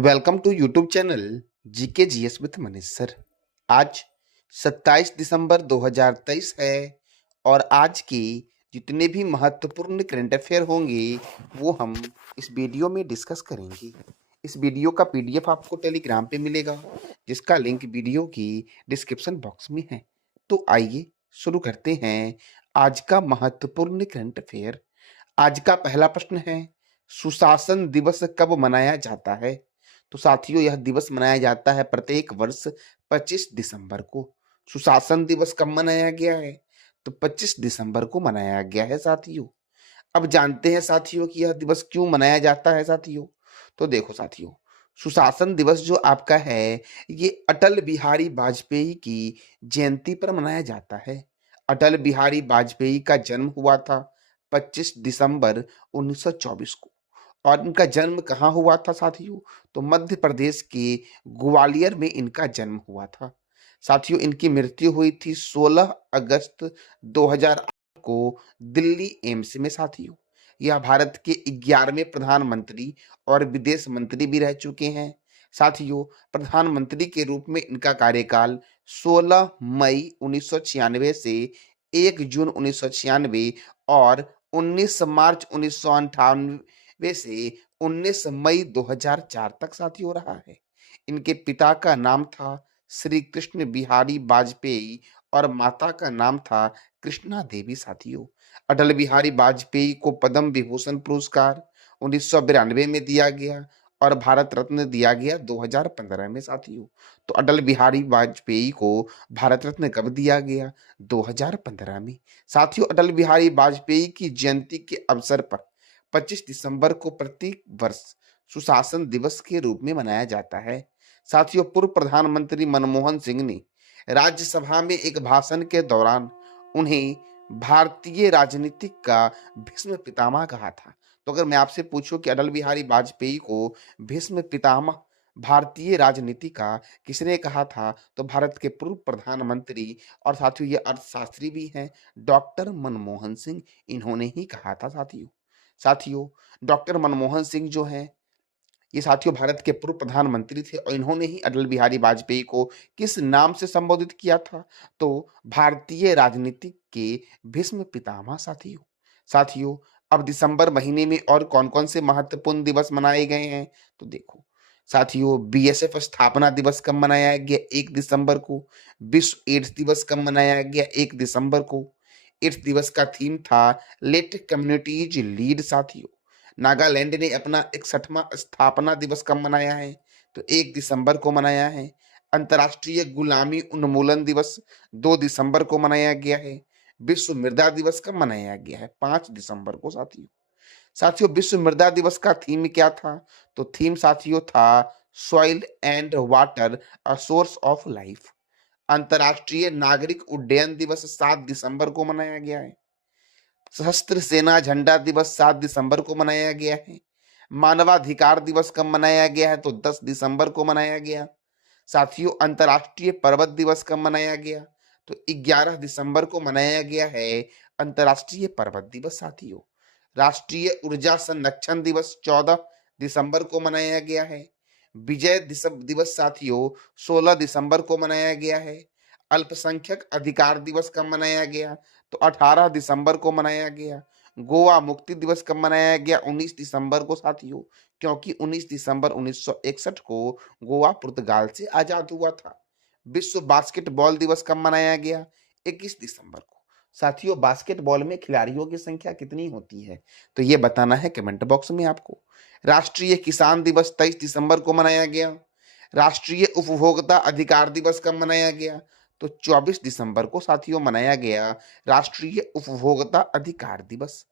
Welcome to YouTube channel GK GS with Manish sir. आज 27 दिसंबर 2023 है और आज की जितने भी महत्वपूर्ण करंट अफेयर होंगे वो हम इस वीडियो में डिस्कस करेंगे। इस वीडियो का पीडीएफ आपको टेलीग्राम पे मिलेगा जिसका लिंक वीडियो की डिस्क्रिप्शन बॉक्स में है। तो आइए शुरू करते हैं आज का महत्वपूर्ण करंट अफेयर। आज का पहला प्रश्न है, सुशासन दिवस कब मनाया जाता है? तो साथियों यह दिवस मनाया जाता है प्रत्येक वर्ष 25 दिसंबर को। सुशासन दिवस कब मनाया गया है? तो 25 दिसंबर को मनाया गया है साथियों। अब जानते हैं साथियों कि यह दिवस क्यों मनाया जाता है साथियों। तो देखो साथियों, सुशासन दिवस जो आपका है ये अटल बिहारी वाजपेयी की जयंती पर मनाया जाता है। अटल बिहारी वाजपेयी का जन्म हुआ था 25 दिसंबर 1924 को। और इनका जन्म कहाँ हुआ था साथियों? तो मध्य प्रदेश के ग्वालियर में इनका जन्म हुआ था। साथियों इनकी मृत्यु हुई थी 16 अगस्त 2008 को दिल्ली एम्स में साथियों। यह भारत के 11वें प्रधानमंत्री और विदेश मंत्री भी रह चुके हैं। साथियों प्रधानमंत्री के रूप में इनका कार्यकाल 16 मई 1996 से 1 जून 1996 और 19 मार्च 1998 से 19 मई 2004 तक साथियों रहा है। इनके पिता का नाम था श्री कृष्ण बिहारी वाजपेयी और माता का नाम था कृष्णा देवी साथियों। अटल बिहारी वाजपेयी को पद्म विभूषण पुरस्कार 1992 में दिया गया और भारत रत्न दिया गया 2015 में साथियों। तो अटल बिहारी वाजपेयी को भारत रत्न कब दिया गया? 2015 में। साथियों अटल बिहारी वाजपेयी की जयंती के अवसर पर 25 दिसंबर को प्रत्येक वर्ष सुशासन दिवस के रूप में मनाया जाता है। साथियों पूर्व प्रधानमंत्री मनमोहन सिंह ने राज्यसभा में एक भाषण के दौरान उन्हें भारतीय राजनीतिक का भीष्म पितामह कहा था। तो अगर मैं आपसे पूछूं कि अटल बिहारी वाजपेयी को भीष्म पितामह भारतीय राजनीति का किसने कहा था? तो भारत के पूर्व प्रधानमंत्री और साथियों ये अर्थशास्त्री भी हैं डॉक्टर मनमोहन सिंह, इन्होंने ही कहा था साथियों। साथियों डॉक्टर मनमोहन सिंह जो हैं ये साथियों भारत के पूर्व प्रधानमंत्री थे और इन्होंने ही अटल बिहारी वाजपेयी को किस नाम से संबोधित किया था? तो भारतीय राजनीति के भीष्म पितामह साथियों। साथियों अब दिसंबर महीने में और कौन-कौन से महत्वपूर्ण दिवस मनाए गए हैं? तो देखो साथियों बीएसएफ स्थापना दिवस कब मनाया गया? 1 दिसंबर को। विश्व एड्स दिवस कब मनाया गया? 1 दिसंबर को। एड्स दिवस का थीम था लेट कम्युनिटीज लीड साथियों। नागालैंड ने अपना 61वां स्थापना दिवस कब मनाया है? तो 1 दिसंबर को मनाया है। अंतर्राष्ट्रीय गुलामी उन्मूलन दिवस 2 दिसंबर को मनाया गया है। विश्व मृदा दिवस कब मनाया गया है? 5 दिसंबर को साथियों। साथियों विश्व मृदा दिवस का थीम क्या था? तो थीम साथियों था soil and water a source of life. अंतर्राष्ट्रीय नागरिक उड्डयन दिवस 7 दिसंबर को मनाया गया है। सशस्त्र सेना झंडा दिवस 7 दिसंबर को मनाया गया है। मानवाधिकार दिवस कब मनाया गया है? तो 10 दिसंबर को मनाया गया। साथियों अंतर्राष्ट्रीय पर्वत दिवस कब मनाया गया? तो 11 दिसंबर को मनाया गया है अंतर्राष्ट्रीय पर्वत दिवस साथियों। राष्ट्रीय ऊर्जा संरक्षण दिवस 14 दिसंबर को मनाया गया है। विजय दिवस साथियों 16 दिसंबर को मनाया गया है। अल्पसंख्यक अधिकार दिवस कब मनाया गया? तो 18 दिसंबर को मनाया गया। गोवा मुक्ति दिवस कब मनाया गया? 19 दिसंबर को साथियों, क्योंकि 19 दिसंबर 1961 को गोवा पुर्तगाल से आजाद हुआ था। विश्व बास्केटबॉल दिवस कब मनाया गया? 21 दिसंबर को। साथियों बास्केटबॉल में खिलाड़ियों की संख्या कितनी होती है? तो ये बताना है कमेंट बॉक्स में आपको। राष्ट्रीय किसान दिवस 23 दिसंबर को मनाया गया। राष्ट्रीय उपभोक्ता अधिकार दिवस कब मनाया गया? तो 24 दिसंबर को साथियों मनाया गया राष्ट्रीय उपभोक्ता अधिकार दिवस।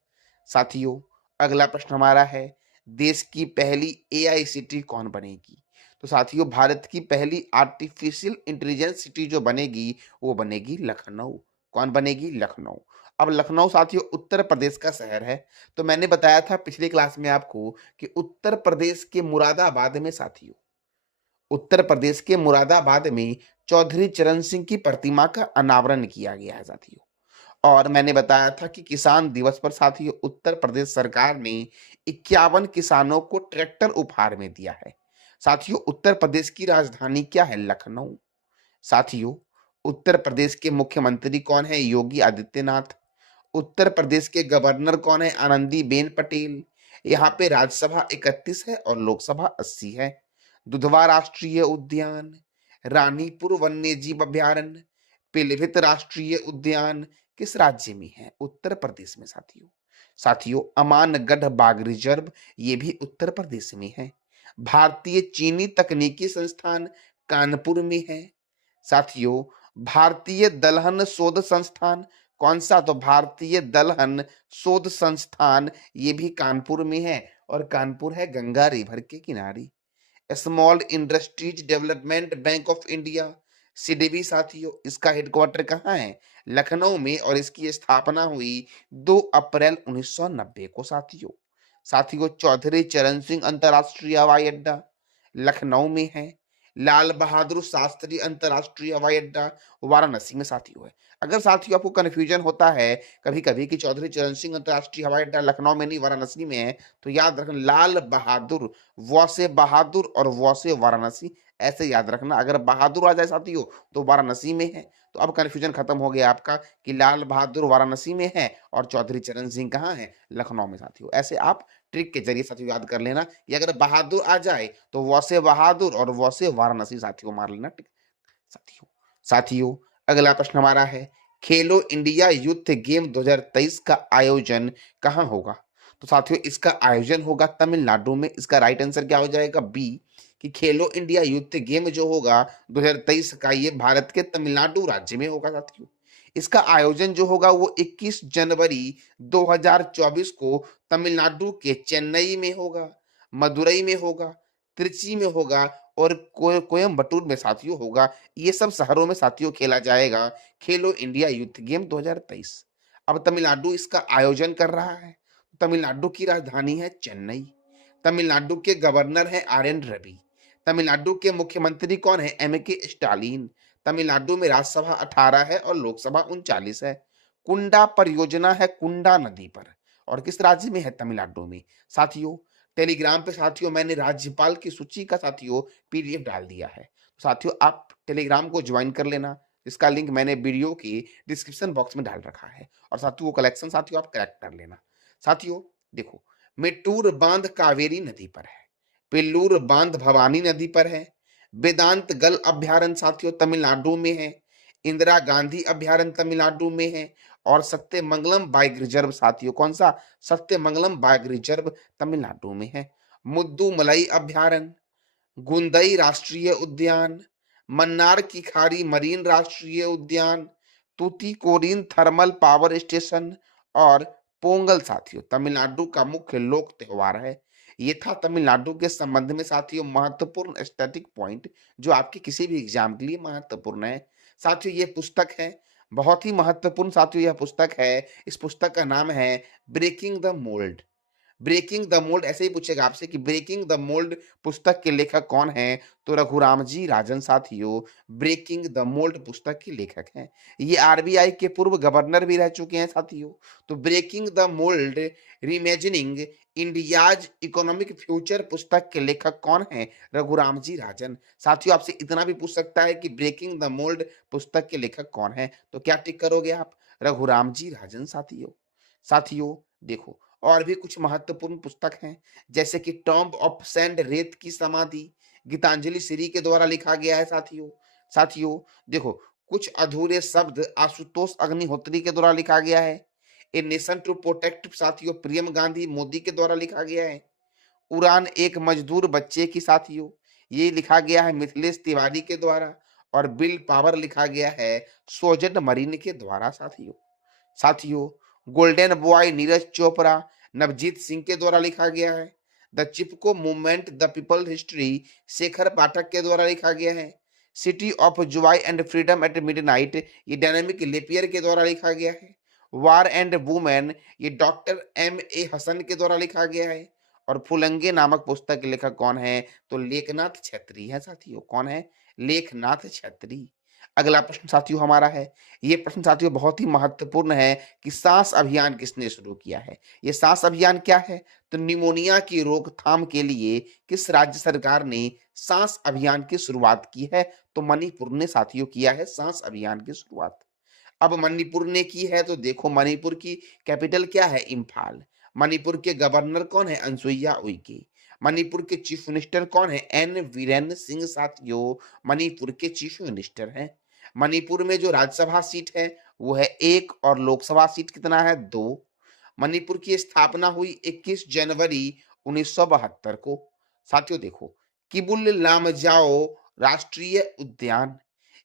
साथियों अगला प्रश्न हमारा है, देश की पहली एआई सिटी कौन बनेगी? तो साथियों भारत की पहली आर्टिफिशियल इंटेलिजेंस सिटी जो बनेगी वो बनेगी लखनऊ। कौन बनेगी? लखनऊ। अब लखनऊ साथियों उत्तर प्रदेश का शहर है। तो मैंने बताया था पिछली क्लास में आपको कि उत्तर प्रदेश के मुरादाबाद में साथियों, उत्तर प्रदेश के मुरादाबाद में चौधरी चरण सिंह की प्रतिमा का अनावरण किया गया है साथियों। और मैंने बताया था कि किसान दिवस पर साथियों उत्तर प्रदेश सरकार ने 51 किसानों को ट्रैक्टर उपहार में दिया है। साथियों उत्तर प्रदेश की राजधानी क्या है? लखनऊ। साथियों उत्तर प्रदेश के मुख्यमंत्री कौन है? योगी आदित्यनाथ। उत्तर प्रदेश के गवर्नर कौन है? आनंदीबेन पटेल। यहाँ पे राज्यसभा 31 है और लोकसभा 80 है। दुधवा राष्ट्रीय उद्यान, रानीपुर वन्यजीव अभयारण्य, पीलीभीत राष्ट्रीय उद्यान किस राज्य में है? उत्तर प्रदेश में साथियों। साथियों अमानगढ़ बाघ रिजर्व ये भी उत्तर प्रदेश में है। भारतीय चीनी तकनीकी संस्थान कानपुर में है। साथियों भारतीय दलहन शोध संस्थान कौन सा? तो भारतीय दलहन शोध संस्थान ये भी कानपुर में है और कानपुर है गंगा रिवर के किनारे। Small industries development bank of India SIDBI साथियों इसका हेडक्वार्टर कहाँ है? लखनऊ में और इसकी स्थापना हुई 2 अप्रैल 1990 को साथियों। साथियों चौधरी चरण सिंह अंतरराष्ट्रीय हवाई अड्डा लखनऊ में है। लाल बहादुर शास्त्री अंतरराष्ट्रीय हवाई अड्डा वाराणसी में साथियों है। अगर साथियों आपको कंफ्यूजन होता है कभी कभी कि चौधरी चरण सिंह अंतरराष्ट्रीय हवाई अड्डा लखनऊ में नहीं वाराणसी में है, तो याद रखना लाल बहादुर, व से बहादुर और व से वाराणसी, ऐसे याद रखना। अगर बहादुर आ जाए साथियों तो वाराणसी में है। तो अब कंफ्यूजन खत्म हो गया आपका कि लाल बहादुर वाराणसी में है और चौधरी चरण सिंह कहाँ है? लखनऊ में साथियों। ऐसे आप ट्रिक के जरिए साथियों याद कर लेना। ये अगर बहादुर आ जाए तो व से बहादुर और व से वाराणसी साथियों मार लेना। साथियों साथियों अगला प्रश्न हमारा है खेलो इंडिया यूथ गेम 2023 का आयोजन कहाँ होगा? तो साथियों इसका आयोजन होगा तमिलनाडु में। इसका राइट आंसर क्या हो जाएगा? बी, कि खेलो इंडिया यूथ गेम जो होगा 2023 का ये भारत के तमिलनाडु राज्य में होगा साथियों। इसका आयोजन जो होगा वो 21 जनवरी 2024 को तमिलनाडु के चेन्नई में होगा, मदुरई में होगा, त्रिची में होगा और कोयम्बटूर में साथियों होगा। ये सब शहरों में साथियों खेला जाएगा खेलो इंडिया यूथ गेम 2023। अब तमिलनाडु इसका आयोजन कर रहा है। तमिलनाडु की राजधानी है चेन्नई। तमिलनाडु के गवर्नर हैं आर.एन. रवि। तमिलनाडु के मुख्यमंत्री कौन है? एम.के. स्टालिन। तमिलनाडु में राज्यसभा 18 है और लोकसभा 39 है। कुंडा परियोजना है कुंडा नदी पर और किस राज्य में है? तमिलनाडु में। साथियों टेलीग्राम पे साथियों मैंने राज्यपाल की सूची का साथियों पीडीएफ डाल दिया है। साथियों आप टेलीग्राम को ज्वाइन कर लेना। इसका लिंक मैंने वीडियो की डिस्क्रिप्शन बॉक्स में डाल रखा है और साथियों वो कलेक्शन साथियों आप कलेक्ट कर लेना। साथियों देखो मेट्टूर बांध कावेरी नदी पर है, पिल्लूर बांध भवानी नदी पर है, वेदांत गल अभ्यारण्य साथियों तमिलनाडु में है, इंदिरा गांधी अभ्यारण्य तमिलनाडु में है और सत्यमंगलम बाघ रिजर्व साथियों कौन सा? सत्यमंगलम बाघ रिजर्व तमिलनाडु में है। मुद्दुमलई अभ्यारण्य, गुंदई राष्ट्रीय उद्यान, मन्नार की खाड़ी मरीन राष्ट्रीय उद्यान, तूतीकोरिन थर्मल पावर स्टेशन और पोंगल साथियों तमिलनाडु का मुख्य लोक त्योहार है। ये था तमिलनाडु के संबंध में साथियों महत्वपूर्ण स्टैटिक पॉइंट जो आपके किसी भी एग्जाम के लिए महत्वपूर्ण है। साथियों ये पुस्तक है बहुत ही महत्वपूर्ण साथियों। यह पुस्तक है, इस पुस्तक का नाम है breaking the mould. Breaking the mould ऐसे ही पूछेगा आपसे कि ब्रेकिंग द मोल्ड पुस्तक के लेखक कौन है? तो रघुराम जी राजन साथियों ब्रेकिंग द मोल्ड पुस्तक के लेखक हैं। ये आरबीआई के पूर्व गवर्नर भी रह चुके हैं साथियों। तो breaking the mould reimagining India's economic future पुस्तक के लेखक कौन है? रघुराम जी राजन। साथियों आपसे इतना भी पूछ सकता है कि ब्रेकिंग द मोल्ड पुस्तक के लेखक कौन है? तो क्या टिक करोगे आप? रघुराम जी राजन साथियों। साथियों देखो और भी कुछ महत्वपूर्ण पुस्तक हैं जैसे कि टॉम्ब ऑफ सैंड रेत की समाधि गीतांजलि श्री के द्वारा लिखा गया है साथियों। साथियों देखो कुछ अधूरे शब्द आशुतोष अग्निहोत्री के द्वारा लिखा गया है। ए नेशन टू प्रोटेक्ट साथियों प्रियम गांधी मोदी के द्वारा लिखा गया है। उड़ान एक मजदूर बच्चे की साथियों ये लिखा गया है मिथिलेश तिवारी के द्वारा और बिल पावर लिखा गया है सोजन मरीन के द्वारा साथियों। साथियों गोल्डन बॉय नीरज चोपड़ा नवजीत सिंह के द्वारा लिखा गया है। The Chipko movement the people history Shekhar Pathak के द्वारा लिखा गया है। City of Joy and Freedom at Midnight ये डायनामिक लेपियर के द्वारा लिखा गया है। वार एंड वुमेन ये डॉक्टर M.A. हसन के द्वारा लिखा गया है। और फुलंगे नामक पुस्तक के लेखक कौन है? तो लेखनाथ छेत्री है साथियों। कौन है? लेखनाथ छेत्री। अगला प्रश्न साथियों हमारा है, ये प्रश्न साथियों बहुत ही महत्वपूर्ण है कि सांस अभियान किसने शुरू किया है। ये सांस अभियान क्या है? तो निमोनिया की रोकथाम के लिए किस राज्य सरकार ने सांस अभियान की शुरुआत की है? तो मणिपुर ने साथियों किया है सांस अभियान की शुरुआत। अब मणिपुर ने की है तो देखो मणिपुर की कैपिटल क्या है? इम्फाल। मणिपुर के गवर्नर कौन है? अनसुईया उइके। मणिपुर के चीफ मिनिस्टर कौन है? एन वीरेंद्र सिंह साथियों मणिपुर के चीफ मिनिस्टर हैं। मणिपुर में जो राज्यसभा सीट है वो है 1 और लोकसभा सीट कितना है? 2। मणिपुर की स्थापना हुई 21 जनवरी 1972 को। साथियों देखो, किबुल लामजाओ राष्ट्रीय उद्यान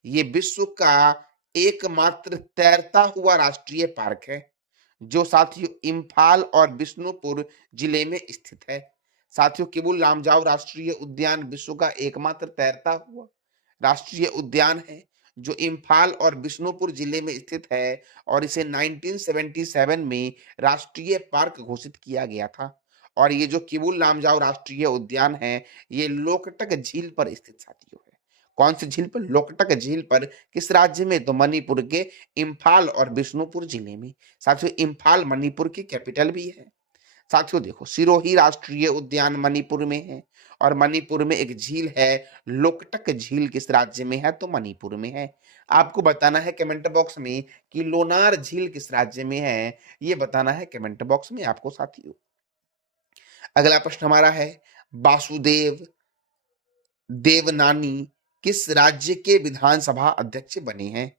ये विश्व का एकमात्र तैरता हुआ राष्ट्रीय पार्क है जो साथियों इम्फाल और बिष्णुपुर जिले में स्थित है। साथियों किबुल लामजाओ राष्ट्रीय उद्यान विश्व का एकमात्र तैरता हुआ राष्ट्रीय उद्यान है जो इम्फाल और बिष्णुपुर जिले में स्थित है और इसे 1977 में राष्ट्रीय पार्क घोषित किया गया था। और ये जो किबुल लामजाओ राष्ट्रीय उद्यान है ये लोकटक झील पर स्थित साथियों है। कौन सी झील पर? लोकटक झील पर। किस राज्य में? तो मणिपुर के इम्फाल और बिष्णुपुर जिले में। साथियों इम्फाल मणिपुर की कैपिटल भी है। साथियों देखो, सिरोही राष्ट्रीय उद्यान मणिपुर में है और मणिपुर में एक झील है लोकटक झील किस राज्य में है? तो मणिपुर में है। आपको बताना है कमेंट बॉक्स में कि लोनार झील किस राज्य में है, ये बताना है कमेंट बॉक्स में आपको साथियों। अगला प्रश्न हमारा है, वासुदेव देवनानी किस राज्य के विधानसभा अध्यक्ष बने हैं?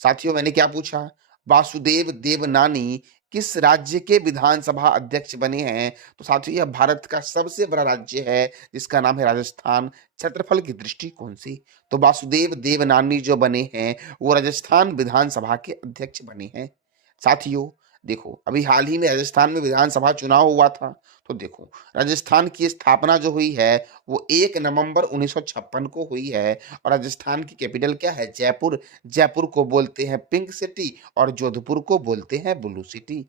साथियों मैंने क्या पूछा? वासुदेव देवनानी किस राज्य के विधानसभा अध्यक्ष बने हैं? तो साथियों यह भारत का सबसे बड़ा राज्य है जिसका नाम है राजस्थान। क्षेत्रफल की दृष्टिकोण से तो वासुदेव देवनानी जो बने हैं वो राजस्थान विधानसभा के अध्यक्ष बने हैं। साथियों देखो, अभी हाल ही में राजस्थान में विधानसभा चुनाव हुआ था। तो देखो, राजस्थान की स्थापना जो हुई है वो 1 नवंबर 1956 को हुई है और राजस्थान की कैपिटल क्या है? जयपुर। जयपुर को बोलते हैं पिंक सिटी और जोधपुर को बोलते हैं ब्लू सिटी।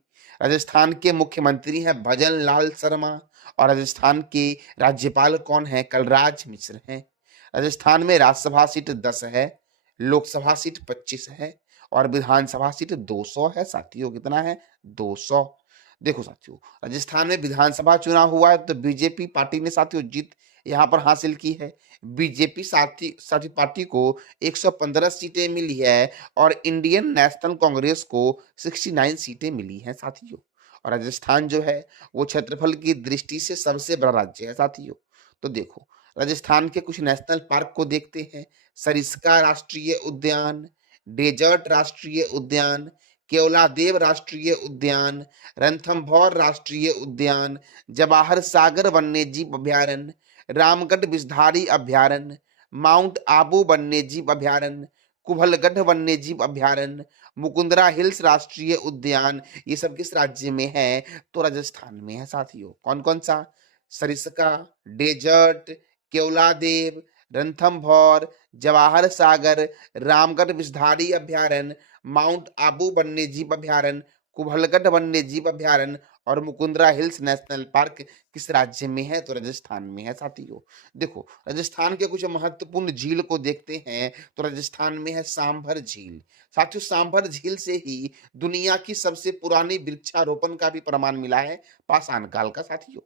राजस्थान के मुख्यमंत्री हैं भजन लाल शर्मा और राजस्थान के राज्यपाल कौन है? कलराज मिश्र हैं। राजस्थान में राज्यसभा सीट 10 है, लोकसभा सीट 25 है और विधानसभा सीट 200 है साथियों। कितना है? 200। देखो साथियों, राजस्थान में विधानसभा चुनाव हुआ है तो बीजेपी पार्टी ने साथियों जीत यहाँ पर हासिल की है। बीजेपी साथी पार्टी को 115 सीटें मिली है और इंडियन नेशनल कांग्रेस को 69 सीटें मिली हैं साथियों। और राजस्थान जो है वो क्षेत्रफल की दृष्टि से सबसे बड़ा राज्य है साथियों। तो देखो, राजस्थान के कुछ नेशनल पार्क को देखते हैं। सरिस्का राष्ट्रीय उद्यान, डेजर्ट राष्ट्रीय उद्यान, केवलादेव राष्ट्रीय उद्यान, रणथंभौर राष्ट्रीय उद्यान, जवाहर सागर वन्यजीव अभयारण्य, रामगढ़ विषधारी अभयारण्य, माउंट आबू वन्यजीव अभयारण्य, कुभलगढ़ वन्यजीव अभयारण्य, मुकुंदरा हिल्स राष्ट्रीय उद्यान, ये सब किस राज्य में है? तो राजस्थान में है साथियों। कौन कौन सा? सरिस्का, डेजर्ट, केवलादेव, रणथंभौर, जवाहर सागर, रामगढ़ विषधारी अभयारण्य, माउंट आबू वन्यजीव अभयारण्य, कुभलगढ़ वन्यजीव अभयारण्य और मुकुंदरा हिल्स नेशनल पार्क किस राज्य में है? तो राजस्थान में है साथियों। देखो, राजस्थान के कुछ महत्वपूर्ण झील को देखते हैं तो राजस्थान में है सांभर झील। साथियों सांभर झील से ही दुनिया की सबसे पुरानी वृक्षारोपण का भी प्रमाण मिला है पाषाण काल का साथियों।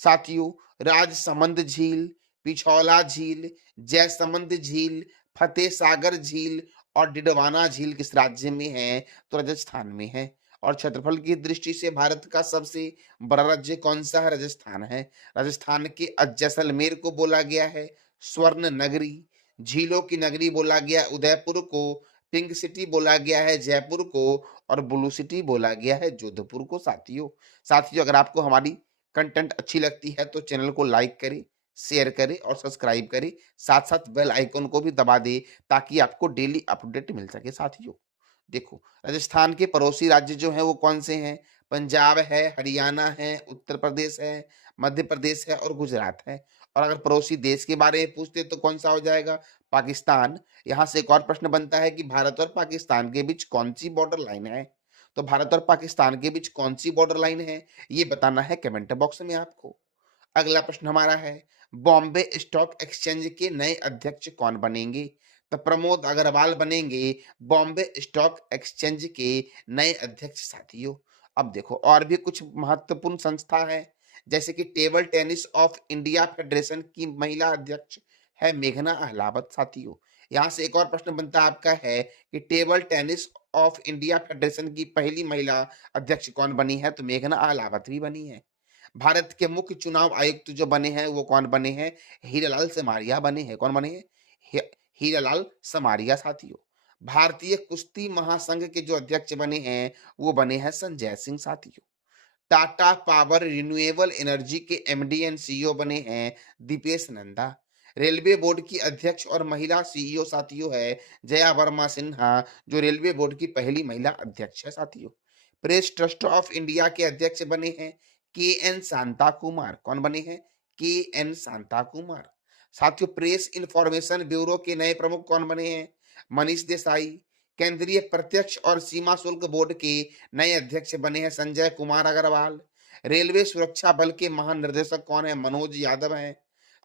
साथियों राजसमंद झील, पिछौला झील, जयसमंद झील, फतेह सागर झील और डिडवाना झील किस राज्य में है? तो राजस्थान में है। और क्षेत्रफल की दृष्टि से भारत का सबसे बड़ा राज्य कौन सा है? राजस्थान है। राजस्थान के जैसलमेर को बोला गया है स्वर्ण नगरी, झीलों की नगरी बोला गया उदयपुर को, पिंक सिटी बोला गया है जयपुर को और ब्लू सिटी बोला गया है जोधपुर को साथियों। साथियों अगर आपको हमारी कंटेंट अच्छी लगती है तो चैनल को लाइक करें, शेयर करें और सब्सक्राइब करें। साथ साथ बेल आइकन को भी दबा दें ताकि आपको डेली अपडेट मिल सके साथियों। देखो, राजस्थान के पड़ोसी राज्य जो हैं वो कौन से हैं? पंजाब है, हरियाणा है, उत्तर प्रदेश है, मध्य प्रदेश है और गुजरात है। और अगर पड़ोसी देश के बारे में पूछते तो कौन सा हो जाएगा? पाकिस्तान। यहाँ से एक और प्रश्न बनता है कि भारत और पाकिस्तान के बीच कौन सी बॉर्डर लाइन है? तो भारत और पाकिस्तान के बीच कौन सी बॉर्डर लाइन है, ये बताना है कमेंट बॉक्स में आपको। अगला प्रश्न हमारा है, बॉम्बे स्टॉक एक्सचेंज के नए अध्यक्ष कौन बनेंगे? तो प्रमोद अग्रवाल बनेंगे बॉम्बे स्टॉक एक्सचेंज के नए अध्यक्ष साथियों। अब देखो और भी कुछ महत्वपूर्ण संस्था है, जैसे कि table tennis of India federation की महिला अध्यक्ष है मेघना अहलावत साथियों। यहाँ से एक और प्रश्न बनता आपका है कि table tennis of India federation की पहली महिला अध्यक्ष कौन बनी है, तो मेघना अहलावत भी बनी है। भारत के मुख्य चुनाव आयुक्त जो बने हैं वो कौन बने हैं, हीरालाल समारिया बने हैं। कौन बने हैं, हीरालाल समारिया साथियों। भारतीय कुश्ती महासंघ के जो अध्यक्ष बने हैं वो बने हैं संजय सिंह साथियों। टाटा पावर रिन्यूएबल एनर्जी के एमडी एंड सीईओ बने हैं दीपेश नंदा। रेलवे बोर्ड की अध्यक्ष और महिला सीईओ साथियों है जया वर्मा सिन्हा, जो रेलवे बोर्ड की पहली महिला अध्यक्ष है साथियों। प्रेस ट्रस्ट ऑफ इंडिया के अध्यक्ष बने हैं के एन शांता कुमार। कौन बने हैं, के एन शांता कुमार साथियों। प्रेस इंफॉर्मेशन ब्यूरो के नए प्रमुख कौन बने हैं, मनीष देसाई। केंद्रीय प्रत्यक्ष और सीमा शुल्क बोर्ड के नए अध्यक्ष बने हैं संजय कुमार अग्रवाल। रेलवे सुरक्षा बल के महानिर्देशक कौन है, मनोज यादव हैं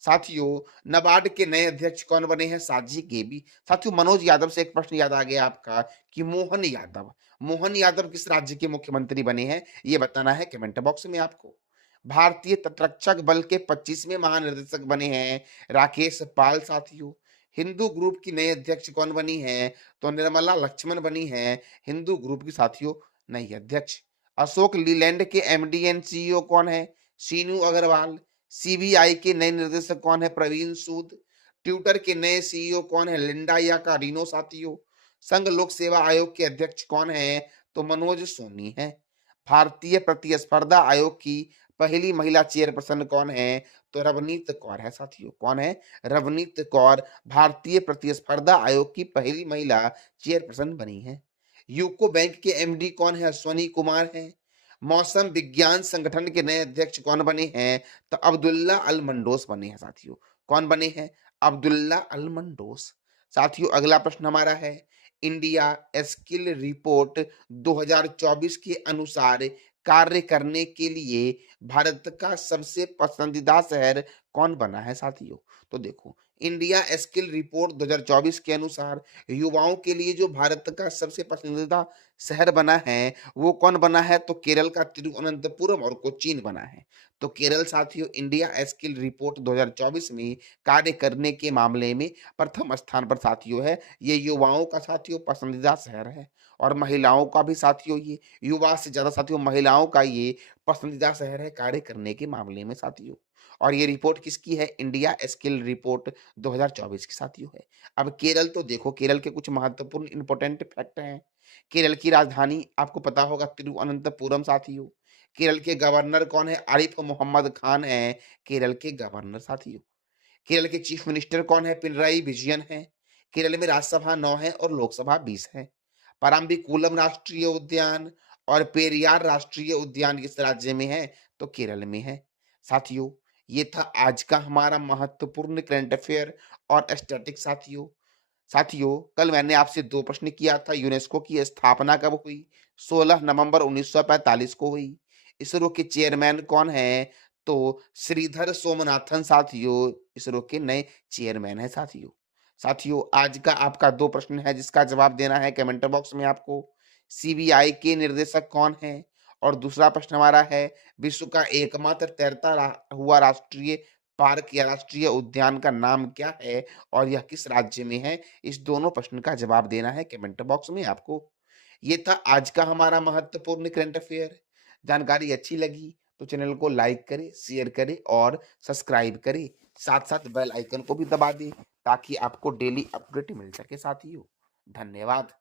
साथियों। नबार्ड के नए अध्यक्ष कौन बने हैं, साजी गेबी साथियों। मनोज यादव से एक प्रश्न याद आ गया आपका कि मोहन यादव किस राज्य के मुख्यमंत्री बने हैं, ये बताना है कमेंट बॉक्स में आपको। भारतीय तटरक्षक बल के 25वें महानिर्देशक बने हैं राकेश पाल साथियों। हिंदू ग्रुप की नई अध्यक्ष कौन बनी है, तो निर्मला लक्ष्मण बनी है हिंदू ग्रुप की साथियों नई अध्यक्ष। अशोक लीलैंड के एमडी एंड सीईओ कौन है, सीनू अग्रवाल। सीबीआई के नए निदेशक कौन है, प्रवीण सूद। ट्विटर के नए सीईओ कौन है, लिंडा या कारिनो साथियों। संघ लोक सेवा आयोग के अध्यक्ष कौन है, तो मनोज सोनी है। भारतीय प्रतिस्पर्धा आयोग की पहली महिला चेयरपर्सन कौन है, तो रवनीत कौर है साथियों। कौन है, रवनीत कौर भारतीय प्रतिस्पर्धा आयोग की पहली महिला चेयरपर्सन बनी है। यूको बैंक के एमडी कौन है, अश्वनी कुमार है। मौसम विज्ञान संगठन के नए अध्यक्ष कौन बने हैं, तो अब्दुल्ला अल मंडोस बने हैं साथियों। कौन बने हैं, अब्दुल्ला अल मंडोस साथियों। अगला प्रश्न हमारा है, इंडिया स्किल रिपोर्ट 2024 के अनुसार कार्य करने के लिए भारत का सबसे पसंदीदा शहर कौन बना है साथियों। तो देखो इंडिया स्किल रिपोर्ट 2024 के अनुसार युवाओं के लिए जो भारत का सबसे पसंदीदा शहर बना है वो कौन बना है, तो केरल का तिरुवनंतपुरम और कोचीन बना है। तो केरल साथियों इंडिया स्किल रिपोर्ट 2024 में कार्य करने के मामले में प्रथम स्थान पर साथियों है। ये युवाओं का साथियों पसंदीदा शहर है और महिलाओं का भी साथियों, ये युवा से ज्यादा साथियों महिलाओं का ये पसंदीदा शहर है कार्य करने के मामले में साथियों। और ये रिपोर्ट किसकी है, इंडिया स्किल रिपोर्ट 2024 की साथियों है। अब केरल तो देखो, केरल के कुछ महत्वपूर्ण इंपोर्टेंट फैक्ट हैं। केरल की राजधानी आपको पता होगा तिरुवनंतपुरम साथियों। केरल के गवर्नर कौन है, आरिफ मोहम्मद खान है केरल के गवर्नर साथियों। केरल के चीफ मिनिस्टर कौन है, पिनराई विजयन है। केरल में राज्यसभा 9 है और लोकसभा 20 है। पराम्बिकुलम राष्ट्रीय उद्यान और पेरियार राष्ट्रीय उद्यान किस राज्य में है, तो केरल में है साथियों। ये था आज का हमारा महत्वपूर्ण करंट अफेयर और स्टैटिक साथियों। साथियों कल मैंने आपसे दो प्रश्न किया था, यूनेस्को की स्थापना कब हुई, 16 नवंबर 1945 को हुई। इसरो के चेयरमैन कौन है, तो श्रीधर सोमनाथन साथियों इसरो के नए चेयरमैन है साथियों। साथियों आज का आपका दो प्रश्न है जिसका जवाब देना है कमेंट बॉक्स में आपको। सीबीआई के निर्देशक कौन है, और दूसरा प्रश्न हमारा है विश्व का एकमात्र हुआ राष्ट्रीय पार्क या राष्ट्रीय उद्यान का नाम क्या है और यह किस राज्य में है। इस दोनों प्रश्न का जवाब देना है कमेंट बॉक्स में आपको। ये था आज का हमारा महत्वपूर्ण करंट अफेयर। जानकारी अच्छी लगी तो चैनल को लाइक करें, शेयर करें और सब्सक्राइब करें। साथ साथ बेल आइकन को भी दबा दें ताकि आपको डेली अपडेट मिल सके साथियों। धन्यवाद।